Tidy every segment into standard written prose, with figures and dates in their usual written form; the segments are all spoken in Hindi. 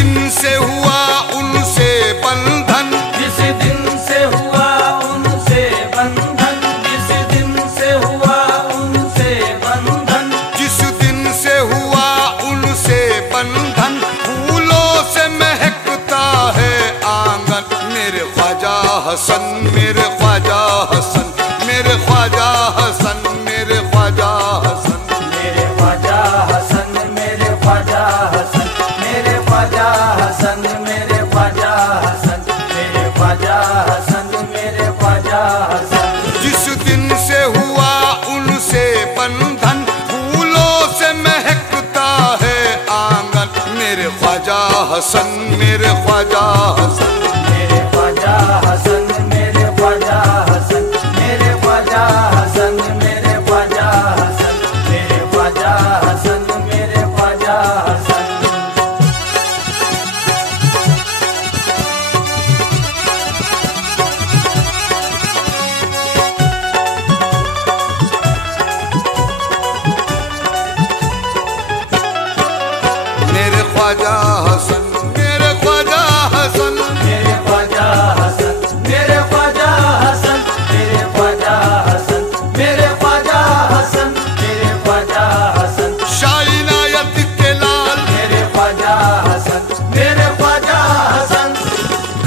दिन से हुआ उनसे बंधन, जिस दिन से हुआ उनसे बंधन, जिस दिन से हुआ उनसे बंधन, जिस दिन से हुआ उनसे बंधन, फूलों से महकता है आंगन। मेरे ख्वाजा हसन, मेरे ख्वाजा हसन, मेरे ख्वाजा हसन, मेरे ख्वाजा हसन, मेरे ख्वाजा हसन, मेरे ख्वाजा हसन, मेरे ख्वाजा हसन, मेरे ख्वाजा हसन, मेरे ख्वाजा हसन, मेरे ख्वाजा हसन। जिस दिन से हुआ उनसे बंधन, फूलों से महकता है आंगन। मेरे ख्वाजा हसन, मेरे ख्वाजा हसन, मेरे ख्वाजा हसन, मेरे ख्वाजा हसन, मेरे ख्वाजा हसन, मेरे ख्वाजा हसन, मेरे ख्वाजा हसन, मेरे ख्वाजा हसन। मेरे ख्वाजा हसन, मेरे ख्वाजा हसन, मेरे ख्वाजा हसन, मेरे ख्वाजा हसन, मेरे ख्वाजा हसन, मेरे ख्वाजा हसन, मेरे ख्वाजा हसन। शाह इनायत के लाल, मेरे ख्वाजा हसन, मेरे ख्वाजा हसन।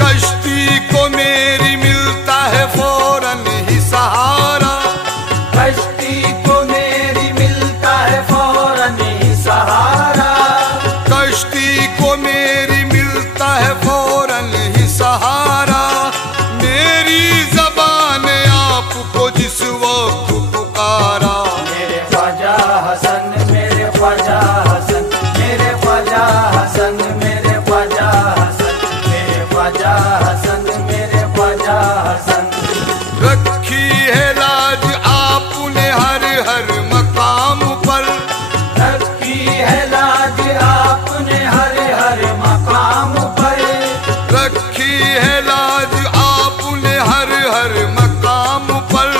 कश्ती को मेरी मिलता है फौरन ही सहारा, कश्ती को मेरी मिलता है फौरन ही सहारा, कश्ती को मेरी मिलता है फौरन ही सहारा। मेरी ज़बान आपको जिस वक्त पुकारा। मेरे ख्वाजा हसन, मेरे ख्वाजा हसन, मेरे ख्वाजा हसन, मेरे ख्वाजा हसन, मेरे ख्वाजा हसन, मेरे ख्वाजा हसन। रखी है लाज आपने हर हर मकाम पर, रखी है लाज आपने हर हर मकाम पर, रखी है लाज आपने हर हर मकाम पर।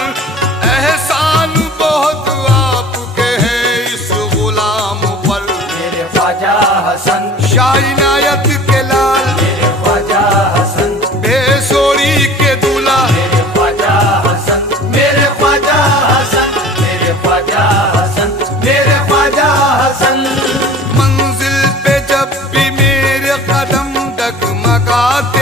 एहसान बहुत आपके हैं इस गुलाम पर। मेरे ख्वाजा हसन, शाह इनायत के लाल, मेरे ख्वाजा हसन, बेसोरी के दूल्हा, मेरे ख्वाजा हसन, मेरे ख्वाजा हसन, मेरे ख्वाजा हसन, मेरे ख्वाजा हसन। मंजिल पे जब भी मेरे कदम डगमगाते